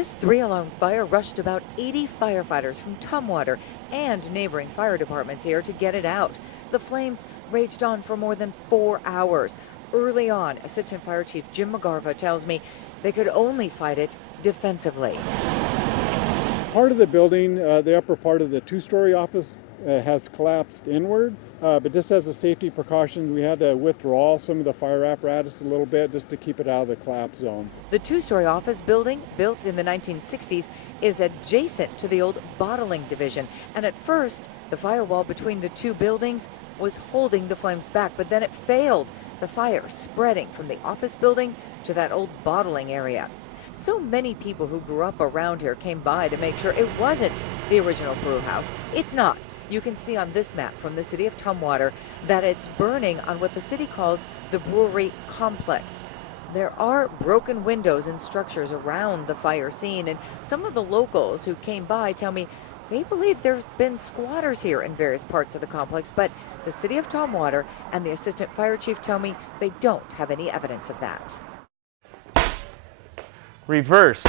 This three-alarm fire rushed about 80 firefighters from Tumwater and neighboring fire departments here to get it out. The flames raged on for more than 4 hours. Early on, Assistant Fire Chief Jim McGarva tells me they could only fight it defensively. Part of the building, the upper part of the two-story office has collapsed inward, but just as a safety precaution, we had to withdraw some of the fire apparatus a little bit just to keep it out of the collapse zone. The two-story office building, built in the 1960s, is adjacent to the old bottling division, and at first, the firewall between the two buildings was holding the flames back, but then it failed, the fire spreading from the office building to that old bottling area. So many people who grew up around here came by to make sure it wasn't the original brew house. It's not. You can see on this map from the city of Tumwater that it's burning on what the city calls the brewery complex. There are broken windows and structures around the fire scene, and some of the locals who came by tell me they believe there's been squatters here in various parts of the complex, but the city of Tumwater and the assistant fire chief tell me they don't have any evidence of that. Reverse.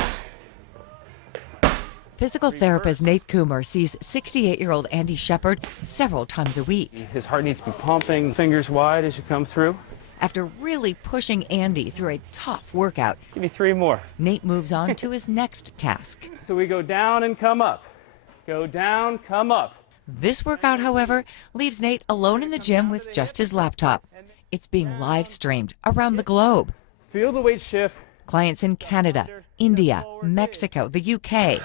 Physical therapist Nate KOMO sees 68-year-old Andy Shepard several times a week. His heart needs to be pumping, fingers wide as you come through. After really pushing Andy through a tough workout, Give me 3 more. Nate moves on to his next task. So we go down and come up. Go down, come up. This workout, however, leaves Nate alone in the gym with just his laptop. It's being live streamed around the globe. Feel the weight shift. Clients in Canada, India, Mexico, the UK,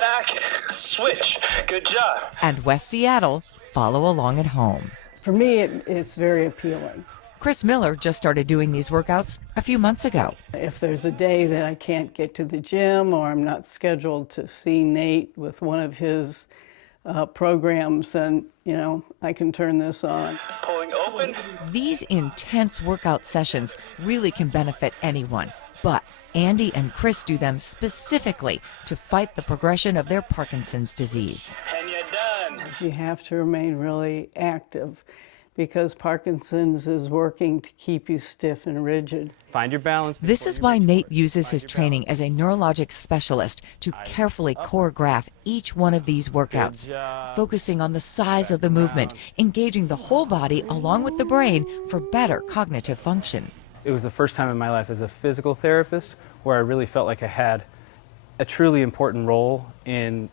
Back, switch, good job. and West Seattle follow along at home. For me, it's very appealing. Chris Miller just started doing these workouts a few months ago. If there's a day that I can't get to the gym or I'm not scheduled to see Nate with one of his programs, then, I can turn this on. Pulling open. These intense workout sessions really can benefit anyone, but Andy and Chris do them specifically to fight the progression of their Parkinson's disease. And you're done. You have to remain really active because Parkinson's is working to keep you stiff and rigid. Find your balance. This is why Nate uses his training as a neurologic specialist to carefully choreograph each one of these workouts, focusing on the size of the movement, engaging the whole body along with the brain for better cognitive function. It was the first time in my life as a physical therapist where I really felt like I had a truly important role in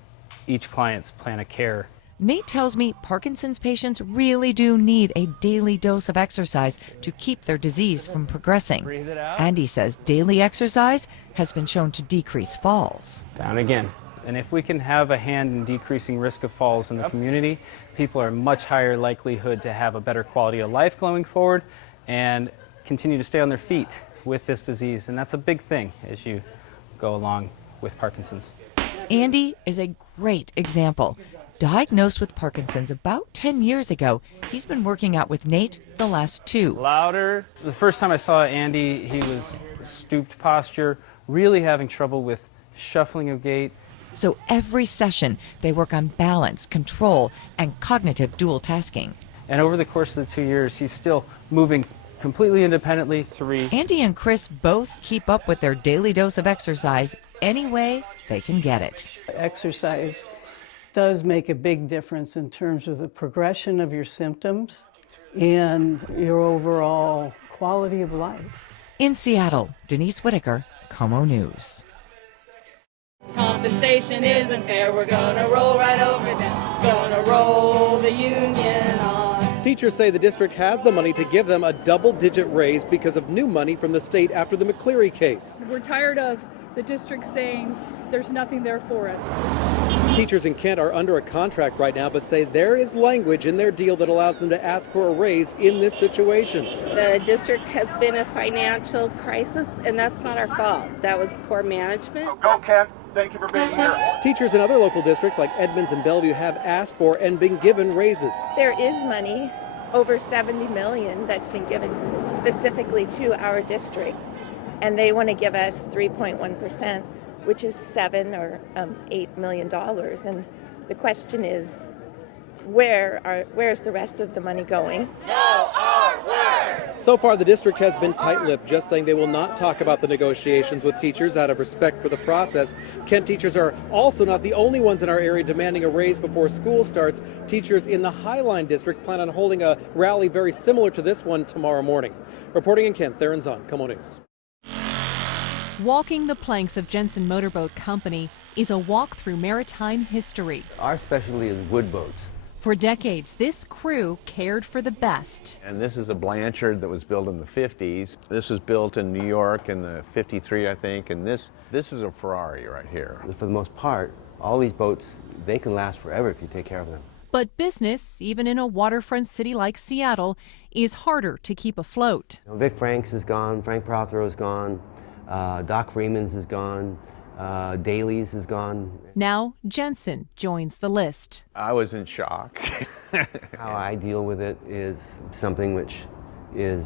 each client's plan of care. Nate tells me Parkinson's patients really do need a daily dose of exercise to keep their disease from progressing. Breathe it out. Andy says daily exercise has been shown to decrease falls. Down again. And if we can have a hand in decreasing risk of falls in the community, people are much higher likelihood to have a better quality of life going forward and continue to stay on their feet with this disease. And that's a big thing as you go along with Parkinson's. Andy is a great example. Diagnosed with Parkinson's about 10 years ago, he's been working out with Nate the last 2. Louder. The first time I saw Andy, he was stooped posture, really having trouble with shuffling of gait. So every session, they work on balance, control, and cognitive dual tasking. And over the course of the 2 years, he's still moving completely independently. 3. Andy and Chris both keep up with their daily dose of exercise any way they can get it. Exercise does make a big difference in terms of the progression of your symptoms and your overall quality of life. In Seattle, Denise Whitaker, KOMO News. Compensation isn't fair, we're gonna roll right over them, gonna roll the union on. Teachers say the district has the money to give them a double-digit raise because of new money from the state after the McCleary case. We're tired of the district saying there's nothing there for us. Teachers in Kent are under a contract right now, but say there is language in their deal that allows them to ask for a raise in this situation. The district has been a financial crisis, and that's not our fault. That was poor management. Go, Kent. Thank you for being here. Teachers in other local districts like Edmonds and Bellevue have asked for and been given raises. There is money, over $70 million, that's been given specifically to our district, and they want to give us 3.1%. which is $7 or $8 million. And the question is, where's the rest of the money going? No, our word. So far, the district has been tight-lipped, just saying they will not talk about the negotiations with teachers out of respect for the process. Kent teachers are also not the only ones in our area demanding a raise before school starts. Teachers in the Highline district plan on holding a rally very similar to this one tomorrow morning. Reporting in Kent, Theron Zahn, KOMO News. Walking the planks of Jensen Motorboat Company is a walk through maritime history. Our specialty is wood boats. For decades, this crew cared for the best. And this is a Blanchard that was built in the 50s. This was built in New York in the 53, I think, and this is a Ferrari right here. For the most part, all these boats, they can last forever if you take care of them. But business, even in a waterfront city like Seattle, is harder to keep afloat. Vic Franks is gone, Frank Prothero is gone, Doc Freeman's is gone, Daly's is gone. Now Jensen joins the list. I was in shock. How I deal with it is something which I'm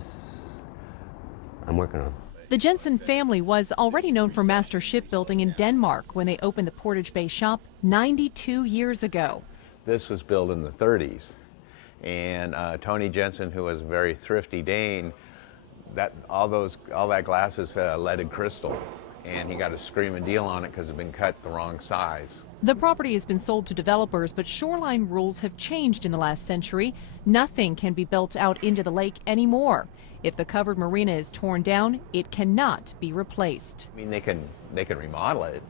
working on. The Jensen family was already known for master shipbuilding in Denmark when they opened the Portage Bay shop 92 years ago. This was built in the 30s, and Tony Jensen, who was a very thrifty Dane, all that glass is leaded crystal, and he got a screaming deal on it because it had been cut the wrong size. The property has been sold to developers, but shoreline rules have changed in the last century. Nothing can be built out into the lake anymore. If the covered marina is torn down, it cannot be replaced. I mean, they can remodel it,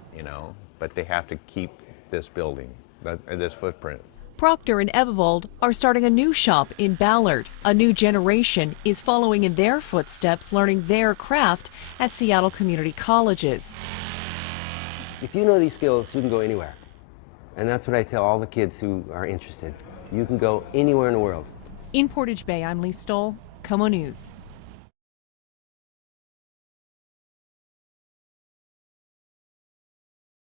but they have to keep this building, this footprint. Procter and Evevold are starting a new shop in Ballard. A new generation is following in their footsteps, learning their craft at Seattle community colleges. If you know these skills, you can go anywhere. And that's what I tell all the kids who are interested. You can go anywhere in the world. In Portage Bay, I'm Lee Stoll, KOMO News.